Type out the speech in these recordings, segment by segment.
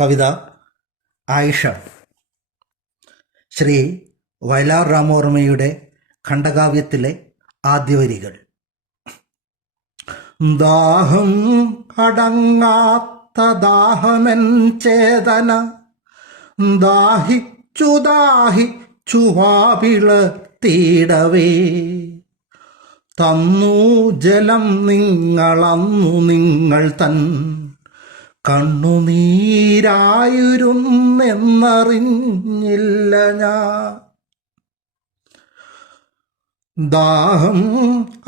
കവിത ആയിഷ. ശ്രീ വയലാർ രാമവർമ്മയുടെ ഖണ്ഡകാവ്യത്തിലെ ആദ്യവരികൾ. ദാഹം അടങ്ങാത്ത ദാഹമെൻ ചേതന ദാഹിച്ചു ദാഹിച്ചു വാവിളത്തിടവേ തന്നു ജലം നിങ്ങളന്നു നിങ്ങൾ തൻ കണ്ണുനീരായിരുന്നെന്നറിഞ്ഞില്ല ഞാൻ. ദാഹം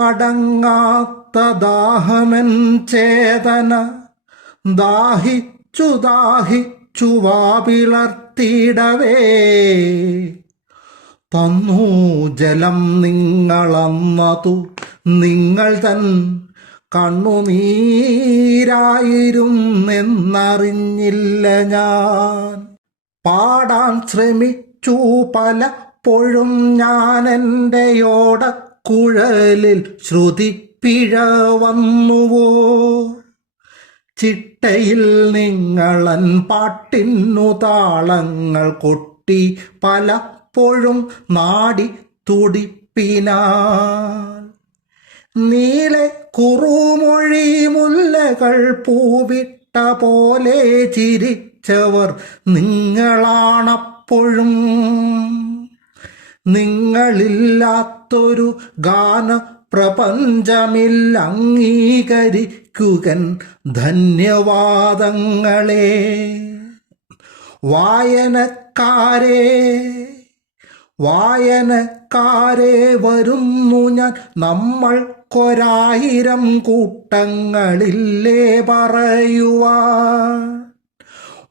അടങ്ങാത്ത ദാഹമെൻ ചേതന ദാഹിച്ചു ദാഹിച്ചു വാവിളർത്തിടവേ തന്നു ജലം നിങ്ങളന്നതു നിങ്ങൾ തൻ കണ്ണുനീരായിരുന്നെന്നറിഞ്ഞില്ല ഞാൻ. പാടാൻ ശ്രമിച്ചു പലപ്പോഴും ഞാൻ എൻ്റെ ഓടക്കുഴലിൽ ശ്രുതി പിഴ വന്നുവോ. ചിട്ടയിൽ നിങ്ങളൻ പാട്ടിന്നു താളങ്ങൾ കൊട്ടി പലപ്പോഴും നാടി തുടിപ്പിനാൽ നീളെ കുറുമൊഴി മുല്ലകൾ പൂവിട്ട പോലെ ചിരിച്ചവർ നിങ്ങളാണപ്പോഴും. നിങ്ങളില്ലാത്തൊരു ഗാന പ്രപഞ്ചമില്ല അംഗീകരിക്കുകൻ ധന്യവാദങ്ങളെ. വായനക്കാരെ വരുന്നു ഞാൻ, നമ്മൾക്കൊരായിരം കൂട്ടങ്ങളില്ലേ പറയുവാൻ.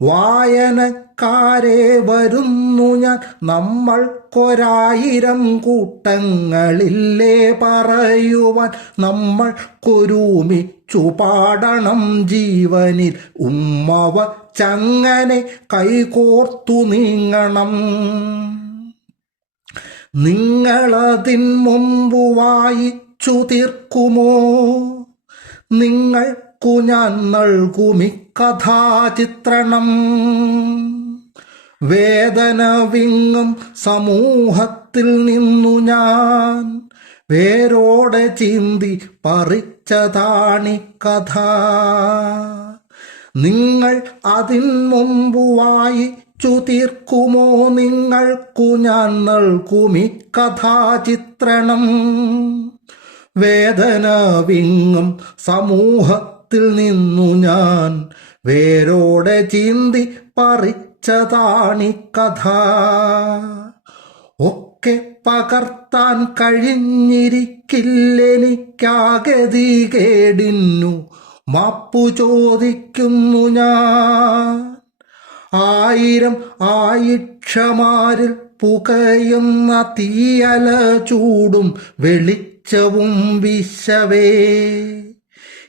വായനക്കാരെ വരുന്നു ഞാൻ, നമ്മൾക്കൊരായിരം കൂട്ടങ്ങളില്ലേ പറയുവാൻ. നമ്മൾക്കൊരുമിച്ചു പാടണം ജീവനിൽ ഉമ്മവ ചങ്ങനെ കൈകോർത്തു നീങ്ങണം. നിങ്ങളതിൻ മുമ്പ് വായിച്ചു തീർക്കുമോ, നിങ്ങൾക്കു ഞാൻ നൽകുമി കഥാചിത്രണം. വേദന വിങ്ങും സമൂഹത്തിൽ നിന്നു ഞാൻ വേരോടെ ചീന്തി പറിച്ചതാണി കഥ. നിങ്ങൾ അതിൻ മുമ്പ് വായിച്ചു തീർക്കുമോ, നിങ്ങൾക്കു ഞാൻ നൽകുമി കഥാചിത്രണം. വേദന വിങ്ങും സമൂഹത്തിൽ നിന്നു ഞാൻ വേരോടെ ചീന്തി പറിച്ചതാണി കഥ. ഒക്കെ പകർത്താൻ കഴിഞ്ഞിരിക്കില്ലെനിക്കാഗതികേടിന്നു മാപ്പു ചോദിക്കുന്നു ഞാൻ. ആയിരം ആയിക്ഷമാരിൽ പുകയുന്ന തീയല ചൂടും വെളിച്ചവും വിശവേ.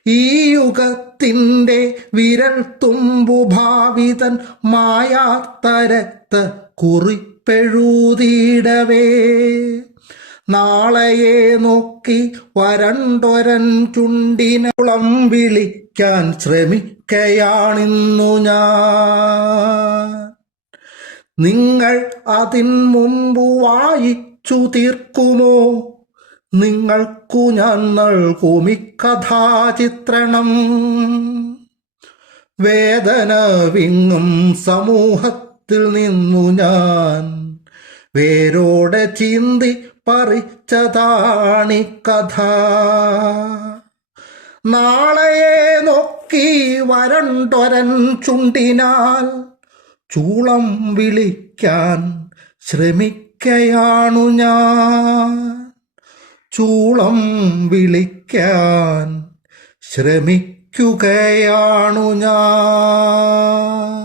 ഈ യുഗത്തിൻ്റെ വിരൽ തുമ്പു ഭാവിതൻ മായാത്ത രക്ത കുറിപ്പെഴുതിയിടവേ. നാളെയെ നോക്കി വരണ്ടൊരൻ ചുണ്ടിനോളം വിളിക്കാൻ ശ്രമിക്കയാണിന്നു ഞാൻ. നിങ്ങൾ അതിൻ മുമ്പ് വായിച്ചു തീർക്കുമോ, നിങ്ങൾക്കു ഞാൻ നൽകുമി കഥാചിത്രണം. വേദന വിങ്ങും സമൂഹത്തിൽ നിന്നു ഞാൻ വേരോടെ ചീന്തി പറിച്ചതാണി കഥ. നാളെയെ നോക്കി വരണ്ടൊരൻ ചുണ്ടിനാൽ ചൂളം വിളിക്കാൻ ശ്രമിക്കയാണു ഞാൻ. ചൂളം വിളിക്കാൻ ശ്രമിക്കുകയാണു ഞാൻ.